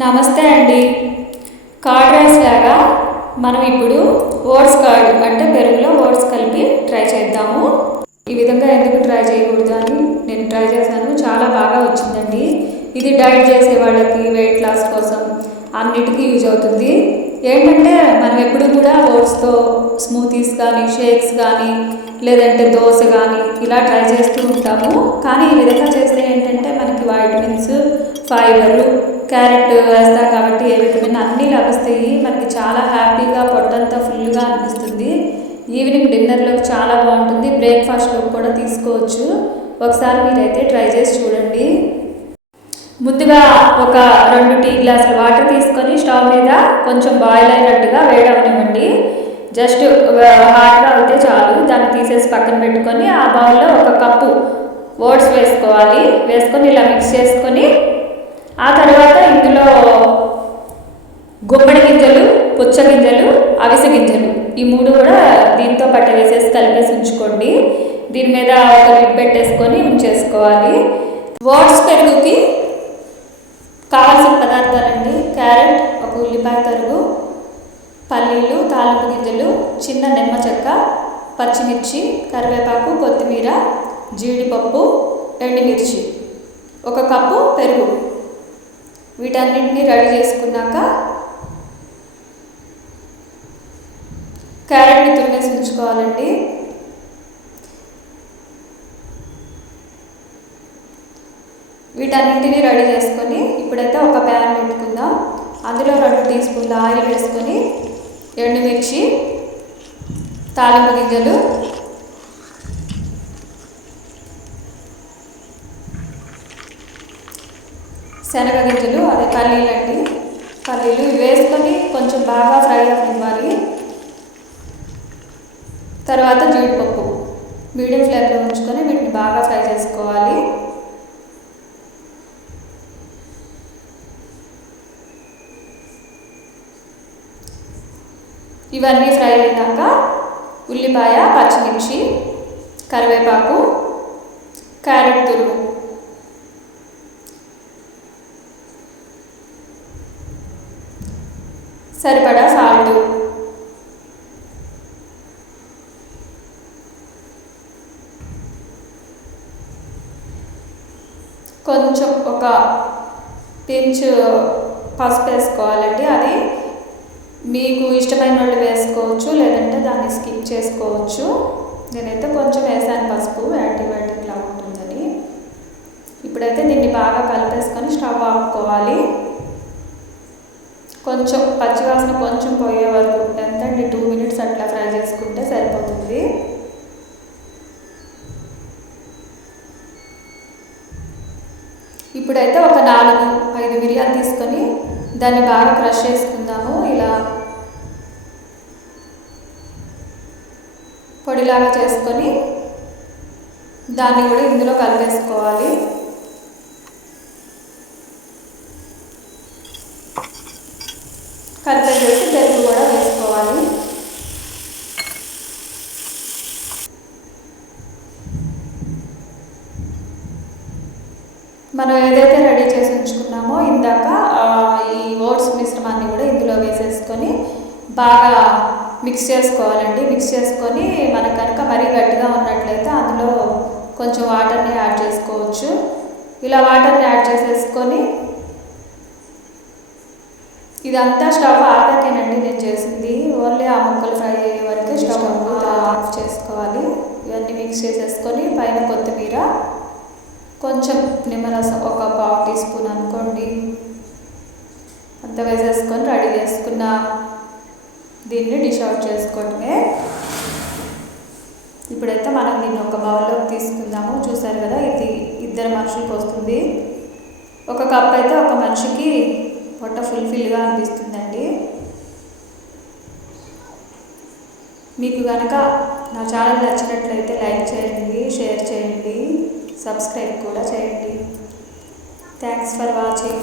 నమస్తే అండి. Curd rice లాగా మనం ఇప్పుడు ఓట్స్ కర్డ్ అంటే పెరుగులో ఓట్స్ కలిపి ట్రై చేద్దాము. ఈ విధంగా ఎందుకు ట్రై చేయకూడదు అని నేను ట్రై చేశాను. చాలా బాగా వచ్చిందండి. ఇది డైట్ చేసే వాళ్ళకి, వెయిట్ లాస్ కోసం అన్నిటికీ యూజ్ అవుతుంది. ఏంటంటే మనం ఎప్పుడు కూడా ఓట్స్తో స్మూతీస్ కానీ, షేక్స్ కానీ, లేదంటే దోశ కానీ ఇలా ట్రై చేస్తూ ఉంటాము. కానీ ఈ విధంగా చేస్తే ఏంటంటే మనకి వైటమిన్స్, ఫైబరు, క్యారెట్ వేస్తాం కాబట్టి ఏ విటమిన్ అన్నీ లభిస్తాయి. మనకి చాలా హ్యాపీగా పొట్టంతా ఫుల్గా అనిపిస్తుంది. ఈవినింగ్ డిన్నర్లోకి చాలా బాగుంటుంది. బ్రేక్ఫాస్ట్లోకి కూడా తీసుకోవచ్చు. ఒకసారి మీరైతే ట్రై చేసి చూడండి. ముందుగా ఒక 2 టీ గ్లాసుల వాటర్ తీసుకొని స్టవ్ మీద కొంచెం బాయిల్ అయినట్టుగా వేడవనివ్వండి. జస్ట్ హాట్గా అయితే చాలు. దాన్ని తీసేసి పక్కన పెట్టుకొని ఆ బౌల్లో 1 కప్పు ఓట్స్ వేసుకోవాలి. వేసుకొని ఇలా మిక్స్ చేసుకొని ఆ తర్వాత ఇందులో గుమ్మడి గింజలు, పుచ్చ గింజలు, అవిసె గింజలు ఈ 3 కూడా దీంతో పట్ట వేసేసి కలిపేసి ఉంచుకోండి. దీని మీద ఒక లిడ్ పెట్టేసుకొని ఉంచేసుకోవాలి. ఓట్స్ పెరుగుకి కావాల్సిన పదార్థాలండి: క్యారెట్, 1 ఉల్లిపాయ తరుగు, పల్లీలు, తాలింపు గింజలు, చిన్న నిమ్మ చెక్క, పచ్చిమిర్చి, కరివేపాకు, కొత్తిమీర, జీడిపప్పు, ఎండుమిర్చి, 1 కప్పు పెరుగు. వీటన్నింటినీ రెడీ చేసుకున్నాక క్యారెట్ని తురిమేసి ఉంచుకోవాలండి. వీటన్నింటినీ రెడీ చేసుకొని ఇప్పుడైతే ఒక ప్యాన్ పెట్టుకుందాం. అందులో 2 టీ స్పూన్ల ఆయిల్ వేసుకొని ఎండుమిర్చి, తాలింపు గింజలు, శనగ గింజలు, అదే పల్లీలండి, పల్లీలు వేసుకొని కొంచెం బాగా ఫ్రై అవ్వాలి. తర్వాత జీడిపప్పు మీడియం ఫ్లేమ్లో ఉంచుకొని వీటిని బాగా ఫ్రై చేసుకోవాలి. ఇవన్నీ ఫ్రై అయినాక ఉల్లిపాయ, పచ్చిమిర్చి, కరివేపాకు, క్యారెట్ తురుము, సరిపడా సాల్ట్, కొంచెం ఒక పించ్ పసుపు వేసుకోవాలండి. అది మీకు ఇష్టమైన వాళ్ళు వేసుకోవచ్చు, లేదంటే దాన్ని స్కిప్ చేసుకోవచ్చు. నేనైతే కొంచెం వేసాను పసుపు, యాంటీబయాటిక్ లా ఉంటుందని. ఇప్పుడైతే దీన్ని బాగా కలిపేసుకొని స్టవ్ ఆపుకోవాలి. కొంచెం పచ్చివాసన కొంచెం పోయే వరకు, ఎంతండి 2 మినిట్స్ అట్లా ఫ్రై చేసుకుంటే సరిపోతుంది. ఇప్పుడైతే ఒక 4-5 మిరియాలు తీసుకొని దాన్ని బాగా క్రష్ చేసుకుందాము. ఇలా పొడిలాగా చేసుకొని దాన్ని కూడా ఇందులో కలిపేసుకోవాలి. కలిపేసి పెరుగు కూడా వేసుకోవాలి. మనం ఏదైతే రెడీ చేసి ఉంచుకున్నామో ఇందాక ఈ ఓట్స్ మిశ్రమాన్ని కూడా ఇందులో వేసేసుకొని బాగా మిక్స్ చేసుకోవాలండి. మిక్స్ చేసుకొని మనకు కనుక మరీ గట్టిగా ఉన్నట్లయితే అందులో కొంచెం వాటర్ని యాడ్ చేసుకోవచ్చు. ఇలా వాటర్ని యాడ్ చేసేసుకొని ఇదంతా స్టవ్ ఆపాకేనండి నేను చేసింది. ఓన్లీ ఆ ముక్కలు ఫ్రై అయ్యే వరకే స్టవ్ ఆఫ్ చేసుకోవాలి. ఇవన్నీ మిక్స్ చేసేసుకొని పైన కొత్తిమీర, కొంచెం నిమ్మరసం, 1 పావు టీ స్పూన్ అనుకోండి, అంత వేసేసుకొని రెడీ చేసుకున్న దీన్ని డిష్ అవుట్ చేసుకోవటమే. ఇప్పుడైతే మనం దీన్ని ఒక బౌల్లోకి తీసుకుందాము. చూసారు కదా, ఇది 2 మనుషులకు వస్తుంది. 1 కప్ అయితే ఒక మనిషికి పొట్ట ఫుల్ఫిల్గా అనిపిస్తుందండి. మీకు కనుక నా ఛానల్ నచ్చినట్లయితే లైక్ చేయండి, షేర్ చేయండి, సబ్స్క్రైబ్ కూడా చేయండి. Thanks for watching.